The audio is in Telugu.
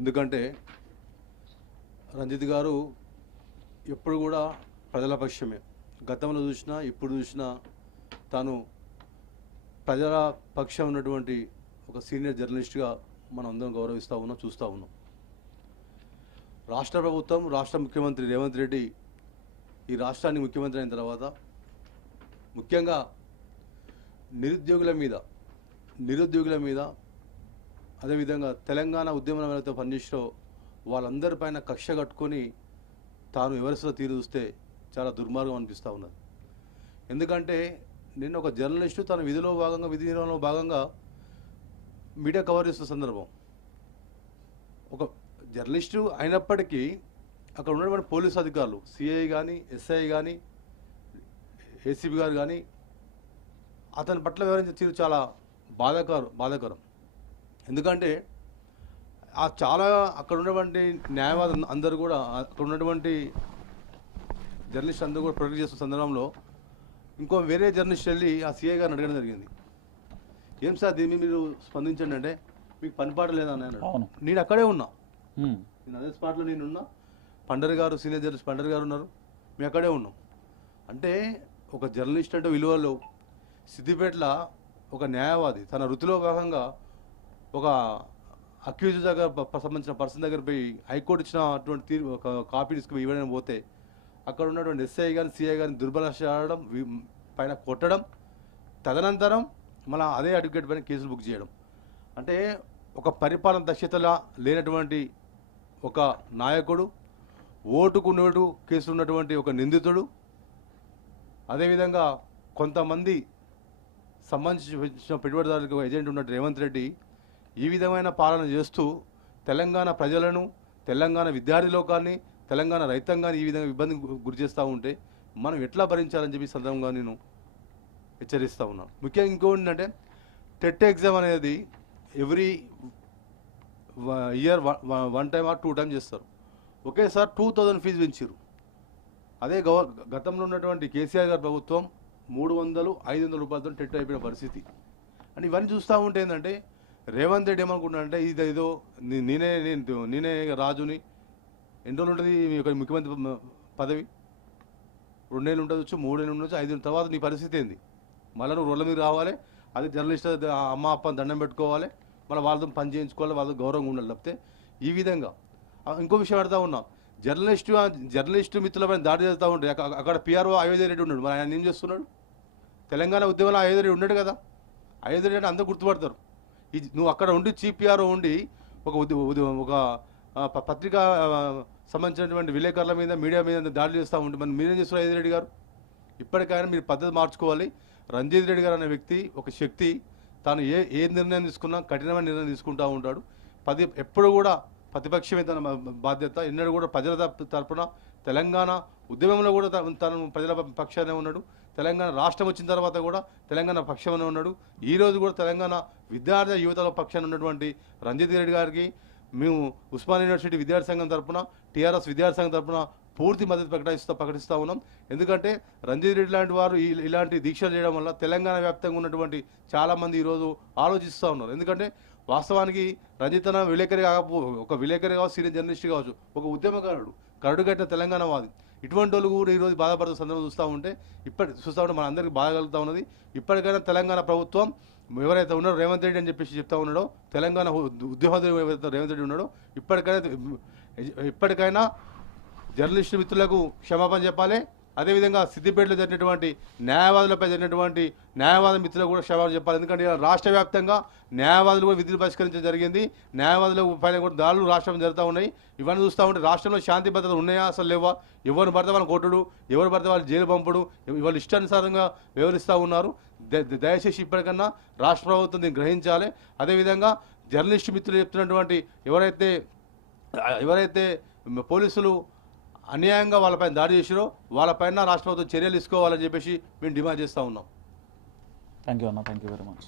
ఎందుకంటే రంజిత్ గారు ఎప్పుడు కూడా ప్రజల పక్షమే. గతంలో చూసినా ఇప్పుడు చూసినా తాను ప్రజల పక్షం ఉన్నటువంటి ఒక సీనియర్ జర్నలిస్ట్గా మనం అందరం గౌరవిస్తూ ఉన్నాం చూస్తూ ఉన్నాం. రాష్ట్ర ప్రభుత్వం రాష్ట్ర ముఖ్యమంత్రి రేవంత్ రెడ్డి ఈ రాష్ట్రానికి ముఖ్యమంత్రి అయిన తర్వాత ముఖ్యంగా నిరుద్యోగుల మీద నిరుద్యోగుల మీద అదేవిధంగా తెలంగాణ ఉద్యమం ఎవరైతే పనిచేసో వాళ్ళందరిపైన కక్ష కట్టుకొని తాను వివరిస్తూ తీరు చూస్తే చాలా దుర్మార్గం అనిపిస్తూ ఉన్నది. ఎందుకంటే నిన్న ఒక జర్నలిస్టు తన విధిలో భాగంగా విధి నిర్వహణలో భాగంగా మీడియా కవర్ చేస్తున్న సందర్భం. ఒక జర్నలిస్టు అయినప్పటికీ అక్కడ ఉన్నటువంటి పోలీస్ అధికారులు సిఐ కానీ ఎస్ఐ కానీ ఏసీబీ గారు కానీ అతని పట్ల వివరించిన తీరు చాలా బాధాకరం బాధాకరం. ఎందుకంటే ఆ చాలా అక్కడ ఉన్నటువంటి న్యాయవాది అందరూ కూడా అక్కడ ఉన్నటువంటి జర్నలిస్ట్ అందరూ కూడా ప్రొటెక్ట్ చేస్తున్న సందర్భంలో ఇంకో వేరే జర్నలిస్ట్ వెళ్ళి ఆ సిఐ గారిని అడగడం జరిగింది. ఏం సార్ దీని మీరు స్పందించండి అంటే మీకు పని పాట లేదా? అని అన్నాడు. నేను అక్కడే ఉన్నా. నేను అదే స్పాట్లో నేను ఉన్నా. పండర్ గారు సీనియర్ జర్నలిస్ట్ పండర్ గారు ఉన్నారు. మేము అక్కడే ఉన్నాం. అంటే ఒక జర్నలిస్ట్ అంటే విలువలు. సిద్దిపేటలో ఒక న్యాయవాది తన వృత్తిలో భాగంగా ఒక అక్యూజ్ దగ్గర సంబంధించిన పర్సన్ దగ్గర పోయి హైకోర్టు ఇచ్చిన అటువంటి తీర్పు ఒక కాపీ తీసుకుని ఇవ్వడానికి పోతే అక్కడ ఉన్నటువంటి ఎస్ఐ కానీ సిఐ కానీ దుర్బలడం పైన కొట్టడం తదనంతరం మళ్ళీ అదే అడ్వకేట్ పైన కేసులు బుక్ చేయడం. అంటే ఒక పరిపాలన దక్షతలా లేనటువంటి ఒక నాయకుడు ఓటుకు నోటు కేసు ఉన్నటువంటి ఒక నిందితుడు అదేవిధంగా కొంతమంది సంబంధించిన పెట్టుబడిదారులకు ఏజెంట్ ఉన్నట్టు రేవంత్ రెడ్డి ఈ విధమైన పాలన చేస్తూ తెలంగాణ ప్రజలను తెలంగాణ విద్యార్థి లోకాన్ని తెలంగాణ రైతాంగాన్ని ఈ విధంగా ఇబ్బంది గురి చేస్తూ ఉంటే మనం ఎట్లా భరించాలని చెప్పి సందర్భంగా నేను హెచ్చరిస్తూ ఉన్నాను ముఖ్యంగా ఇంకోటి ఏంటంటే టెట్ ఎగ్జామ్ అనేది every year one time or two time చేస్తారు. ఒకేసారి టూ థౌజండ్ ఫీజు పెంచారు అదే గవ గతంలో ఉన్నటువంటి కేసీఆర్ గారి ప్రభుత్వం మూడు వందలు ఐదు వందల రూపాయలతో టెట్ అయిపోయిన పరిస్థితి. అని ఇవన్నీ చూస్తూ ఉంటే ఏంటంటే రేవంత్ రెడ్డి ఏమనుకుంటున్నాడంటే ఇది ఏదో నేనే నేను నేనే రాజుని. ఎన్ని రోజులు ఉంటుంది మీ యొక్క ముఖ్యమంత్రి పదవి? రెండేళ్ళు ఉండొచ్చు మూడేళ్ళు ఉండొచ్చు ఐదు తర్వాత నీ పరిస్థితి ఏంది? మళ్ళీ నువ్వు రోడ్ల మీద రావాలి అది జర్నలిస్ట్ అమ్మ అప్పని దండం పెట్టుకోవాలి మళ్ళీ వాళ్ళతో పని చేయించుకోవాలి వాళ్ళతో గౌరవంగా ఉండాలి. తప్పితే ఈ విధంగా. ఇంకో విషయం అడుగుతా ఉన్నాం జర్నలిస్టు జర్నలిస్టు మిత్రులపైన దాడి చేస్తూ ఉంటే అక్కడ పిఆర్ఓ అయోధ్య రెడ్డి ఉన్నాడు. మరి ఆయన ఏం చేస్తున్నాడు? తెలంగాణ ఉద్యమంలో అయోధ్య రెడ్డి ఉన్నాడు కదా. అయోధ్య రెడ్డి అంటే అందరూ గుర్తుపడతారు. నువ్వు అక్కడ ఉండి చీపీఆర్ ఉండి ఒక ఒక పత్రికా సంబంధించినటువంటి విలేకరుల మీద మీడియా మీద దాడులు చేస్తూ ఉంటే మరి మీరేం చేస్తున్నారు అయోధ్య రెడ్డి గారు? ఇప్పటికైనా మీరు పద్ధతి మార్చుకోవాలి. రంజిత్ రెడ్డి గారు అనే వ్యక్తి ఒక శక్తి తాను ఏ ఏ నిర్ణయం తీసుకున్నా కఠినమైన నిర్ణయం తీసుకుంటూ ఉంటాడు. పది ఎప్పుడు కూడా ప్రతిపక్షమే తన బాధ్యత. ఎన్నడూ కూడా ప్రజల తరపు- తరపున తెలంగాణ ఉద్యమంలో కూడా తను ప్రజల పక్షానే ఉన్నాడు. తెలంగాణ రాష్ట్రం వచ్చిన తర్వాత కూడా తెలంగాణ పక్షానే ఉన్నాడు. ఈ రోజు కూడా తెలంగాణ విద్యార్థి యువతల పక్షాన ఉన్నటువంటి రంజిత్ రెడ్డి గారికి మేము ఉస్మాన్ యూనివర్సిటీ విద్యార్థి సంఘం తరపున టీఆర్ఎస్ విద్యార్థి సంఘం తరపున పూర్తి మద్దతు ప్రకటిస్తూ ప్రకటిస్తూ ఉన్నాం. ఎందుకంటే రంజిత్ రెడ్డి లాంటి వారు ఇలాంటి దీక్షలు చేయడం వల్ల తెలంగాణ వ్యాప్తంగా ఉన్నటువంటి చాలామంది ఈరోజు ఆలోచిస్తూ ఉన్నారు. ఎందుకంటే వాస్తవానికి రంజిత్ విలేకరి కాకపో ఒక విలేకరి కావచ్చు సీనియర్ జర్నలిస్ట్ కావచ్చు ఒక ఉద్యమకారుడు. కరడు కట్టిన తెలంగాణ వాది. ఇటువంటి వాళ్ళు కూడా ఈరోజు బాధపడుతున్న సందర్భం చూస్తూ ఉంటే ఇప్పటి చూస్తూ ఉంటే మన అందరికీ బాధ కలుగుతూ ఉన్నది. ఇప్పటికైనా తెలంగాణ ప్రభుత్వం ఎవరైతే ఉన్నారో రేవంత్ రెడ్డి అని చెప్పేసి చెప్తా ఉన్నాడో తెలంగాణ ఉద్యోగులు ఎవరైతే రేవంత్ రెడ్డి ఉన్నాడో ఇప్పటికైనా ఇప్పటికైనా జర్నలిస్టు మిత్రులకు క్షమాపణ చెప్పాలి. అదేవిధంగా సిద్దిపేటలో జరిగినటువంటి న్యాయవాదులపై జరిగినటువంటి న్యాయవాద మిత్రులు కూడా క్షమాపణ చెప్పాలి. ఎందుకంటే రాష్ట్ర వ్యాప్తంగా న్యాయవాదులు కూడా విధులు పరిష్కరించడం జరిగింది. న్యాయవాదుల పైన కూడా దాడులు రాష్ట్రం జరుగుతూ ఉన్నాయి. ఇవన్నీ చూస్తూ ఉంటే రాష్ట్రంలో శాంతి భద్రతలు ఉన్నాయా? అసలు లేవా? ఎవరు పడితే వాళ్ళని కొట్టుడు ఎవరు పడితే వాళ్ళు జైలు పంపుడు వాళ్ళు ఇష్టానుసారంగా వ్యవహరిస్తూ ఉన్నారు. దయచేసి ఇప్పటికన్నా రాష్ట్ర ప్రభుత్వం దీన్ని గ్రహించాలి. అదేవిధంగా జర్నలిస్టు మిత్రులు చెప్తున్నటువంటి ఎవరైతే ఎవరైతే పోలీసులు అన్యాయంగా వాళ్ళపైన దాడి చేసిరో వాళ్ళపైన రాష్ట్ర ప్రభుత్వం చర్యలు తీసుకోవాలని చెప్పేసి మేము డిమాండ్ చేస్తూ ఉన్నాం. థ్యాంక్ యూ అన్న. Thank you very much